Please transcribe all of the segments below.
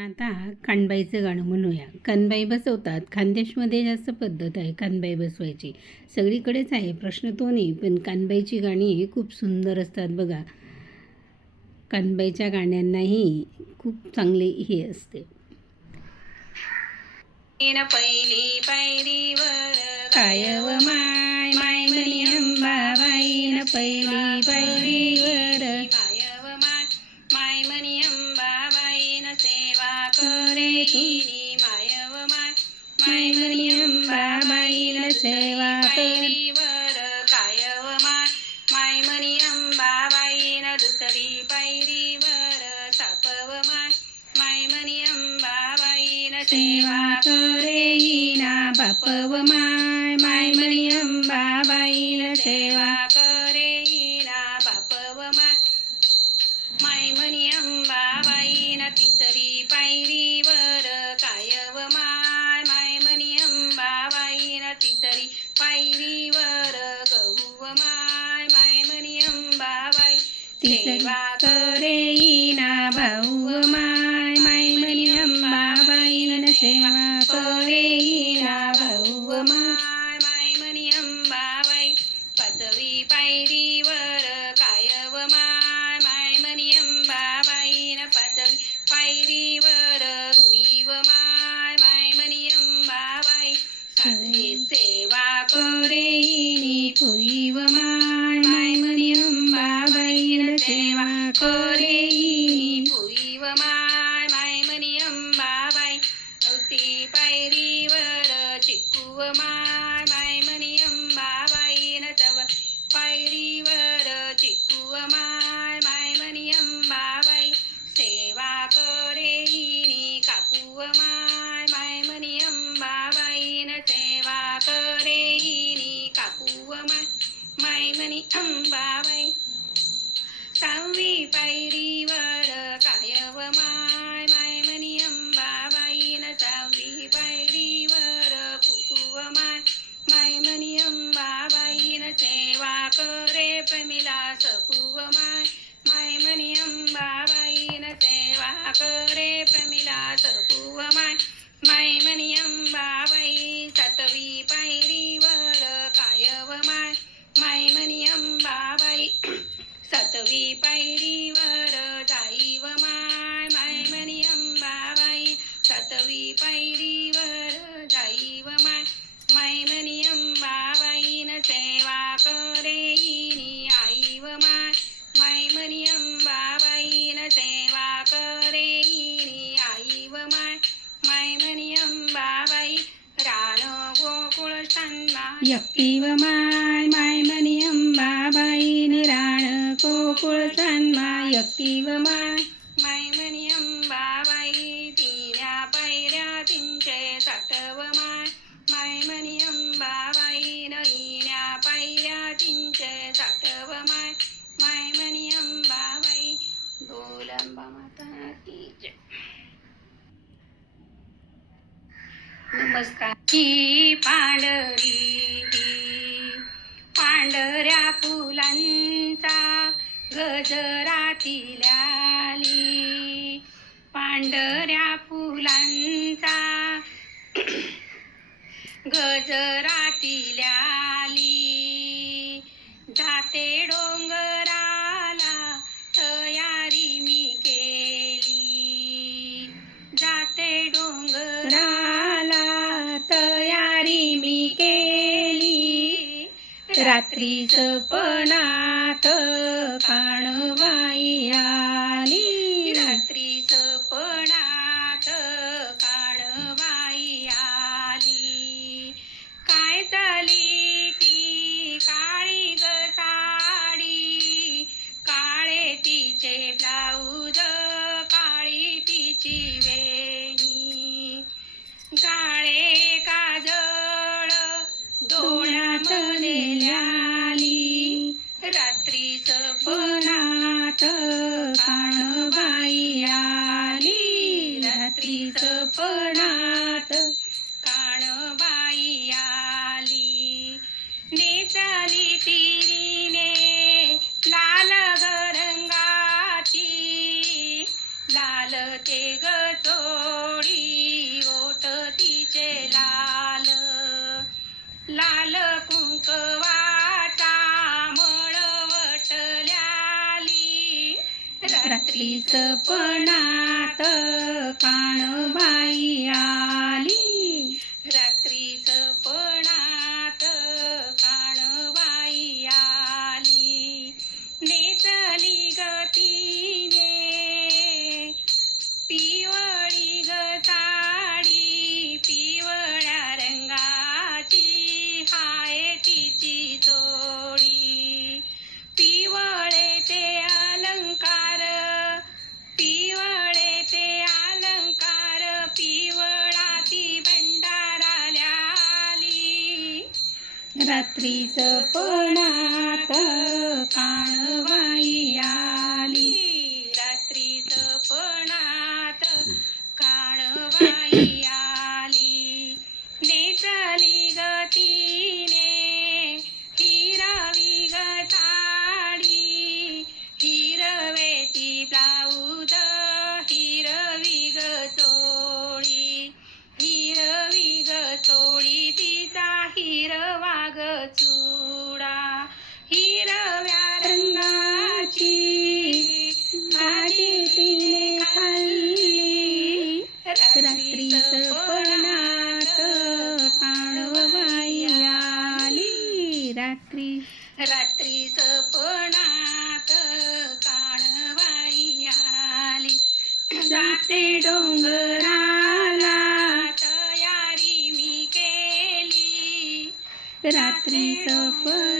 आता कानबाईचं गाणं म्हणूया. कानबाई बसवतात. खानदेशमध्ये जास्त पद्धत आहे कानबाई बसवायची. सगळीकडेच आहे प्रश्न तो नाही पण कानबाईची गाणी खूप सुंदर असतात बघा. कानबाईच्या गाण्यांनाही खूप चांगले हे असते. पहिली पायरीवर काय व माय माय म्हणी अंबाबाईन पहिली पायरीवर 谁呀？Bye. सातवी पायरीवर जाईव माय माय म्हणी अंबाबाई. सातवी पायरीवर जाईव माय माय म्हणी अंबाबाईन सेवा करे आईव माय माय म्हणी अंबाबाईन सेवा करे आईव माय माय म्हणी अंबाबाई. रान गोकुळ यक्तीव माय माय शिवमा मायमनियम बाबाई अंबाबाई तिन्या पायऱ्या तिंचे साठव माय माय म्हणी अंबाबाई नईन्या पायऱ्या तिंचे साठव माय माय अंबाबाई बोल अंबा माता की जय. नमस्कार ही पांढरी पांढऱ्या फुलांचा गजरातील आली. पांढऱ्या फुलांचा गजरातील आली. जाते डोंगराला तयारी मी केली. जाते डोंगराला तयारी मी केली. रात्री सपनात काणबाई रात्री रात्री सपनात रात्री. रात्री सपनात काणबाई आली. जाते डोंगराला. तयारी मी केली. रात्री सपनात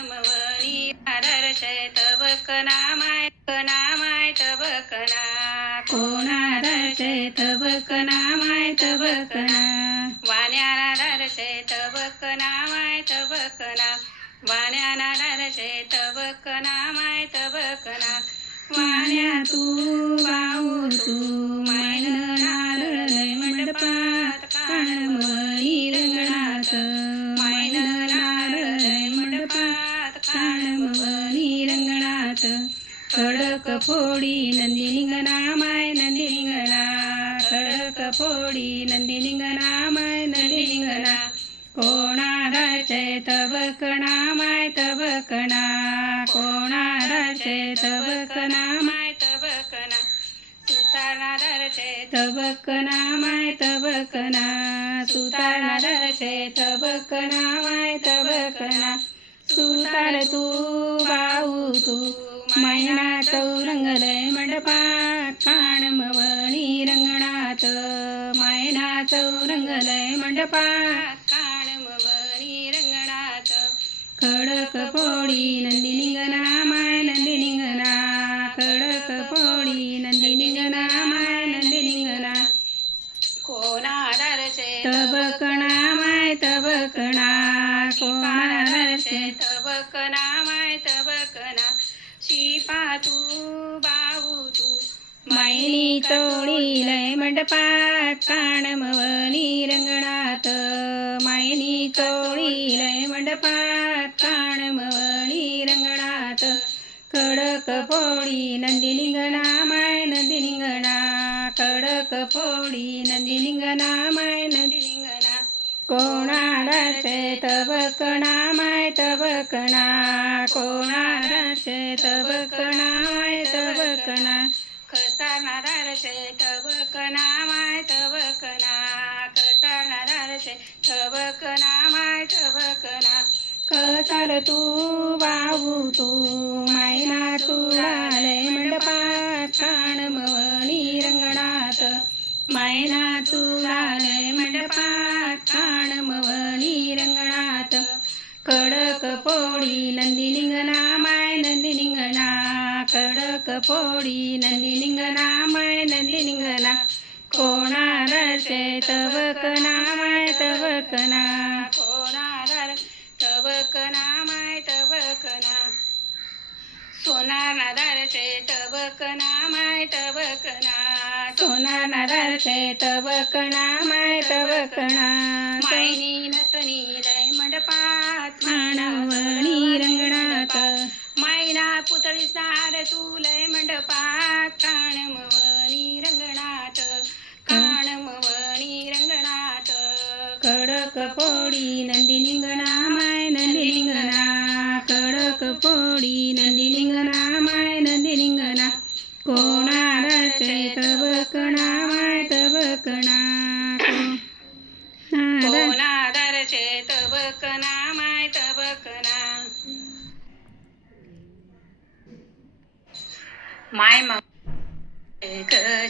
काळमवणी आदर्शय तव कनामाय कनामाय तव कना. कोणादर्शय तव कनामाय तव कना. वाण्याला दर्शय तव कनामाय तबकना वाण्याला दर्शय तव कनामाय तबकना वाण्या तू वाऊ तू मायन कपोडी फोडी नंदिलिंगना माय नंदिलिंगना कडक फोडी नंदिलिंगना माय नंदिलिंगना कोणाराचे तव कणा माय तव कणा कोणाराचे तव कणा माय तव कणा सुतारणारचे तव कणा माय तव कणा सुतारणारचे तव कणा माय तव कणा सुतार तू बाऊ तू मैना चौरंगलय मंडपा काणमवणी रंगणात. मैना चौरंगलय मंडपा काणमवणी रंगणात. खडक पोळी नंदिनिंगना माय नंदिनिंगना खडक पोळी नंदिनिंगना माय नंदिनिंगना कोणादरचे तब कणा माय तब कणा. कोणादरचे तब कणा माय तब कणा शिपा तू बाऊ तू. मैनी चोळी लय मंडपात काणमवणी रंगणात. मैनी चोळी लय मंडपात काणमवणी रंगणात. कडक पोळी नंदिलिंगना माय नंदिलिंगना कडक पोळी नंदिलिंगना माय नंदिलिंगना कोणाला शे तबकणा माय तबकणा? कोणाला कोणाराचे तब माय तबकणा? कणा खसानाराचे तब कणा माय तब कणा खसानाराचे तब माय तब कणा कसार तू बाबू तू मायना तुळाले मंडपात काणमवणी रंगणात. मायना तुळालय मंडपात काणमवणी रंगणात. कडक पोळी नंदिलिंगना माय नंदिलिंगना कडक पोळी नंदिलिंगना माय नंदिलिंगना कोणारचे तव कना माय कोणार तव माय तवकना. सोनार नादारचे तबक कना माय ना नारळ शे तव कणा माय तव कणा. मायनी नतनी लय मंडपात मानवणी रंगणात. मायना पुतळी सार तू लय मंडपात काणमवणी रंगणात. काणमवणी रंगणात. कडक पोळी नंदी निंगणा माय नंदी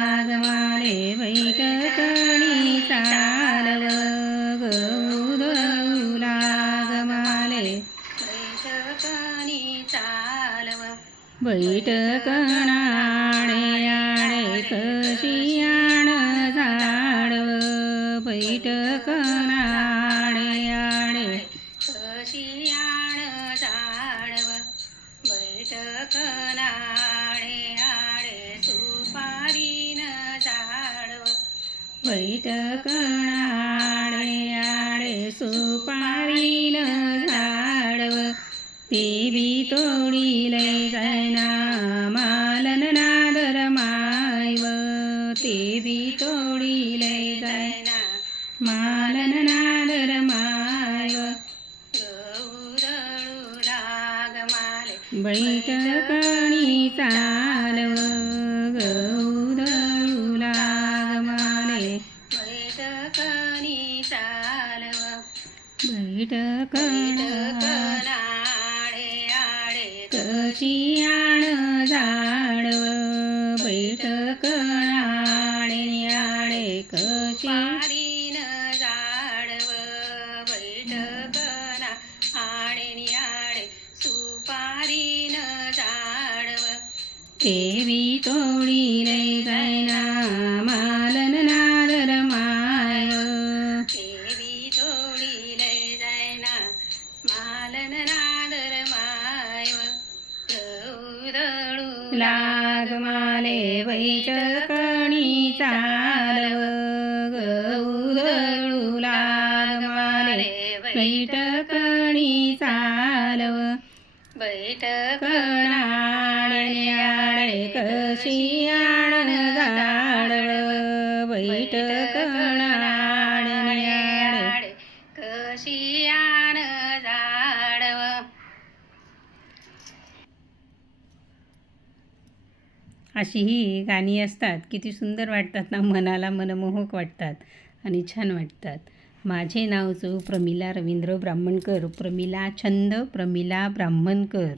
गौदळू लाग बैठक नाळे आळे सुपारील झाडव देवी तोडी लय जायना मालन नादर मायव देवी तोडी लय जाय जैना मालन नादर मायव। गौरळू लाग माले। बैठकणी चालव। आडे कशी आण झाडव बैठक आळे कशी बैठक ना आडे आडे सुपारीन झाडव देवी तोडी लय बैठकणी चालव गौदळू लाग माले बैठकणी चालव बैठक कणाडे आडे कशी अशी ही गाणी असतात. किती सुंदर वाटतात ना. मनाला मनमोहक वाटतात आणि छान वाटतात. माझे नाव सौ प्रमिला रवींद्र ब्राह्मणकर प्रमिला छंद प्रमिला ब्राह्मणकर.